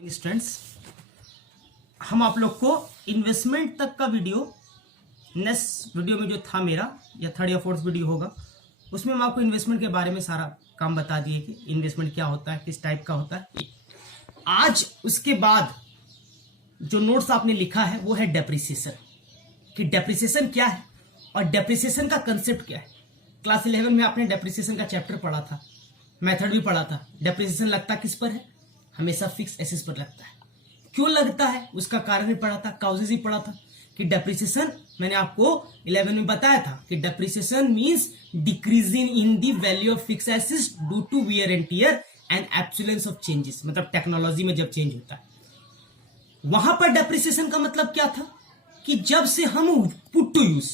Students, हम आप लोग को इन्वेस्टमेंट तक का वीडियो नेक्स्ट वीडियो में जो था मेरा या थर्ड या फोर्थ वीडियो होगा उसमें हम आपको इन्वेस्टमेंट के बारे में सारा काम बता दिए कि इन्वेस्टमेंट क्या होता है, किस टाइप का होता है। आज उसके बाद जो नोट्स आपने लिखा है वो है डेप्रिसिएशन, कि डेप्रिसिएशन क्या है और डेप्रिसिएशन का कंसेप्ट क्या है। क्लास 11 में आपने डेप्रिसिएशन का चैप्टर पढ़ा था, मेथड भी पढ़ा था। डेप्रिसिएशन लगता किस पर है? हमेशा फिक्स एसेट्स पर लगता है। क्यों लगता है उसका कारण भी पढ़ा था, काउजेस भी पढ़ा था कि डेप्रिसिएशन मैंने आपको 11 में बताया था कि depreciation means decreasing in the value of fix assets due to wear and tear and obsolescence of changes. मतलब टेक्नोलॉजी में जब चेंज होता है वहां पर डेप्रिसिएशन का मतलब क्या था कि जब से हम put to use,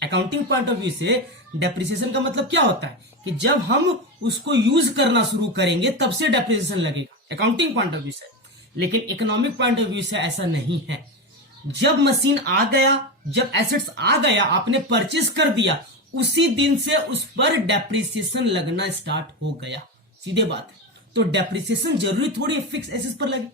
accounting point of view से डेप्रिसिएशन का मतलब क्या होता है कि जब हम उसको यूज करना शुरू करेंगे तब से डेप्रिसिएशन लगेगा अकाउंटिंग पॉइंट ऑफ व्यू से। लेकिन इकोनॉमिक पॉइंट ऑफ व्यू से ऐसा नहीं है। जब मशीन आ गया, जब एसेट्स आ गया, आपने परचेज कर दिया, उसी दिन से उस पर डेप्रिसिएशन लगना स्टार्ट हो गया। सीधे बात है। तो डेप्रिसिएशन जरूरी थोड़ी फिक्स एसेट्स पर लगे।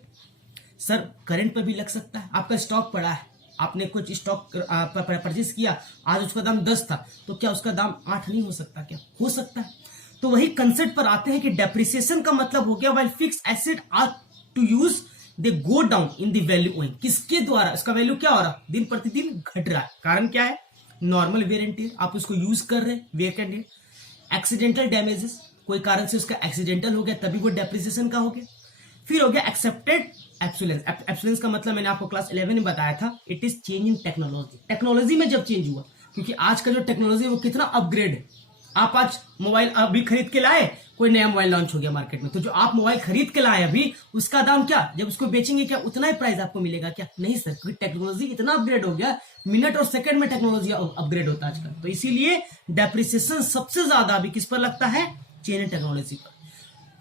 सर करंट पर भी लग सकता है। आपका स्टॉक पड़ा है, आपने कुछ स्टॉक परचेज किया, आज उसका दाम 10 था, तो क्या उसका दाम 8 नहीं हो सकता? क्या हो सकता है? तो वही कंसेप्ट पर आते हैं कि डेप्रिसिएशन का मतलब हो गया while fix asset are to use they go down in the value owing. किसके द्वारा उसका वैल्यू क्या हो रहा है? दिन प्रतिदिन घट रहा है। कारण क्या है? नॉर्मल वेयर एंड टियर, आप उसको यूज कर रहे हैं, wear and tear. Accidental damages, कोई कारण से उसका एक्सीडेंटल हो गया तभी वो डेप्रिसिएशन का हो गया। फिर हो गया एक्सेप्टेड एब्सोलेंस। एब्सोलेंस का मतलब मैंने आपको क्लास 11 में बताया था, it is change in technology. Technology में जब चेंज हुआ, क्योंकि आज का जो टेक्नोलॉजी है वो कितना अपग्रेड है। आप आज मोबाइल अभी खरीद के लाए, कोई नया मोबाइल लॉन्च हो गया मार्केट में, तो जो आप मोबाइल खरीद के लाए अभी, उसका दाम क्या, जब उसको बेचेंगे क्या उतना ही प्राइस आपको मिलेगा क्या? नहीं सर, क्योंकि टेक्नोलॉजी इतना अपग्रेड हो गया, मिनट और सेकंड में टेक्नोलॉजी अपग्रेड होता है आजकल। तो इसीलिए डेप्रिसिएशन सबसे ज्यादा अभी किस पर लगता है? चेंज इन टेक्नोलॉजी पर।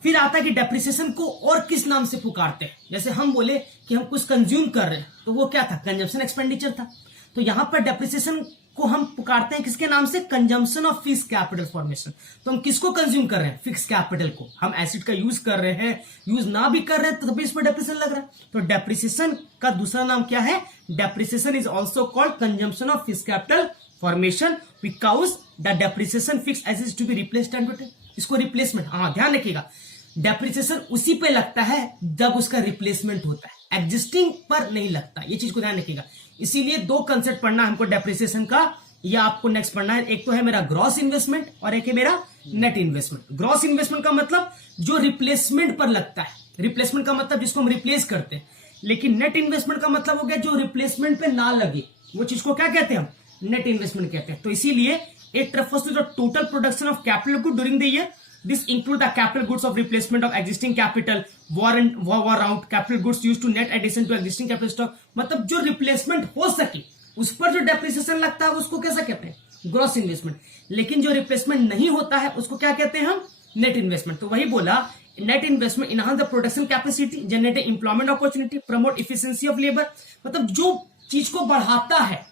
फिर आता है कि डेप्रिसिएशन को और किस नाम से पुकारते हैं। जैसे हम बोले कि हम कुछ कंज्यूम कर रहे हैं, तो वो क्या था? कंजम्पशन एक्सपेंडिचर था। तो यहां पर डेप्रिसिएशन को हम पुकारते हैं किसके नाम से? Consumption of fix capital formation. तो हम किसको कंज्यूम कर रहे हैं? फिक्स कैपिटल को। हम एसिड का यूज कर रहे हैं, यूज ना भी कर रहे हैं तो तभी इस पर डेप्रिसिएशन लग रहा है। तो डेप्रिसिएशन का दूसरा नाम क्या है? Depreciation is also called consumption of fix capital formation because the depreciation fix assets to be replaced and return. इसको रिप्लेसमेंट, हाँ ध्यान रखिएगा, डेप्रिसिएशन उसी पे लगता है जब उसका रिप्लेसमेंट होता है, एग्जिस्टिंग पर नहीं लगता। ये चीज को ध्यान रखिएगा। इसीलिए दो कंसेप्ट पढ़ना हमको डेप्रिसिएशन का, या आपको नेक्स्ट पढ़ना है। एक तो है मेरा ग्रॉस इन्वेस्टमेंट और एक है मेरा नेट इन्वेस्टमेंट। ग्रॉस इन्वेस्टमेंट का मतलब जो रिप्लेसमेंट पर लगता है, रिप्लेसमेंट का मतलब जिसको हम रिप्लेस करते हैं। लेकिन नेट इन्वेस्टमेंट का मतलब हो गया जो रिप्लेसमेंट पे ना लगे, वो चीज को क्या कहते हैं? हम नेट इन्वेस्टमेंट कहते हैं। तो इसीलिए it refers to the total production of capital good during the year. This include the capital goods of replacement of existing capital, war out, capital goods used to net addition to existing capital stock. मतलब जो replacement हो सके उस पर जो depreciation लगता है उसको कैसा कहते हैं? Gross investment. लेकिन जो रिप्लेसमेंट नहीं होता है उसको क्या कहते हैं हम? Net investment. तो वही बोला, net investment enhance the production capacity, generate employment opportunity, promote efficiency of labour. मतलब जो चीज को बढ़ाता है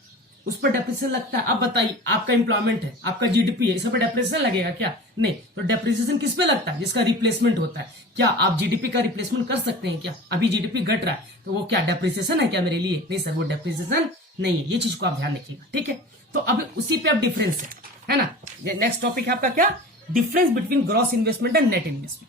उस पर डेप्रिसिएशन लगता है। अब बताइए, आपका एम्प्लॉयमेंट है, आपका जीडीपी है, इस पर डेप्रिसिएशन लगेगा क्या? नहीं। तो डेप्रिसिएशन किस पे लगता है? जिसका रिप्लेसमेंट होता है। क्या आप जीडीपी का रिप्लेसमेंट कर सकते हैं क्या? अभी जीडीपी घट रहा है तो वो क्या डेप्रिसिएशन है क्या मेरे लिए? नहीं सर, वो डेप्रिसिएशन नहीं है। ये चीज को आप ध्यान रखिएगा, ठीक है। तो अब उसी पे अब डिफरेंस है ना। नेक्स्ट टॉपिक है आपका क्या? Difference between gross investment and net investment.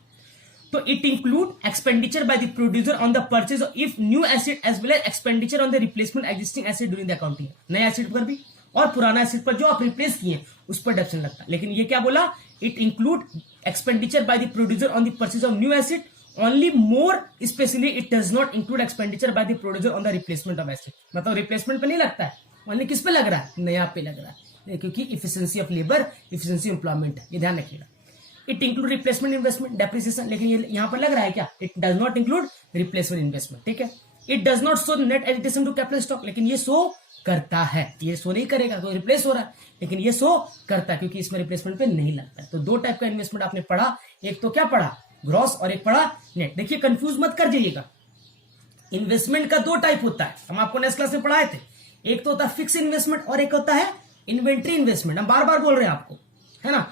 तो it include expenditure by the producer on the purchase of if new asset as well as expenditure on the replacement existing asset during the accounting. नए asset पर भी और पुराना asset पर जो आप replace किए उस पर डेप्रिसिएशन लगता है। लेकिन ये क्या बोला? It include expenditure by the producer on the purchase of new asset only, more specially it does not include expenditure by the producer on the replacement of asset. मतलब रिप्लेसमेंट पे नहीं लगता है, ओनली किस पे लग रहा है? नया पे लग रहा है, क्योंकि efficiency of labour, efficiency employment है। ये ध्यान रखिएगा। It include replacement investment depreciation, लेकिन ये यहां पर लग रहा है क्या? It does not include replacement investment, ठीक है। It does not show net addition to capital stock, लेकिन ये शो करता है। ये शो नहीं करेगा तो रिप्लेस हो रहा है, लेकिन ये शो करता है क्योंकि इसमें रिप्लेसमेंट पे नहीं लगता है। तो दो टाइप का इन्वेस्टमेंट आपने पढ़ा, एक तो क्या पढ़ा? ग्रॉस, और एक पढ़ा नेट। देखिए कंफ्यूज मत कर जाइएगा, इन्वेस्टमेंट का दो टाइप होता है, हम आपको नेक्स्ट क्लास में पढ़ाए थे। एक तो होता है फिक्स इन्वेस्टमेंट और एक होता है इन्वेंट्री इन्वेस्टमेंट। हम बार बार बोल रहे हैं आपको, है ना।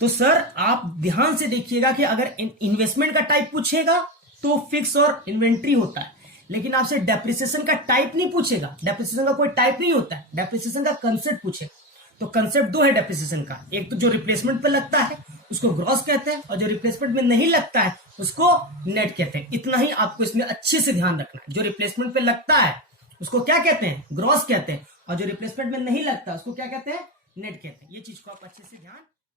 तो सर आप ध्यान से देखिएगा कि अगर इन्वेस्टमेंट का टाइप पूछेगा तो फिक्स और इन्वेंट्री होता है, लेकिन आपसे डेप्रिसिएशन का टाइप नहीं पूछेगा। डेप्रिसिएशन का कोई टाइप नहीं होता है, डेप्रिसिएशन का कंसेप्ट पूछेगा। तो कंसेप्ट दो है डेप्रिसिएशन का, एक तो जो रिप्लेसमेंट पे लगता है उसको ग्रॉस कहते हैं, और जो रिप्लेसमेंट में नहीं लगता है उसको नेट कहते हैं। इतना ही आपको इसमें अच्छे से ध्यान रखना है। जो रिप्लेसमेंट पे लगता है उसको क्या कहते हैं, ग्रॉस कहते हैं, और जो रिप्लेसमेंट में नहीं लगता उसको क्या कहते हैं, नेट कहते हैं। ये चीज को आप अच्छे से ध्यान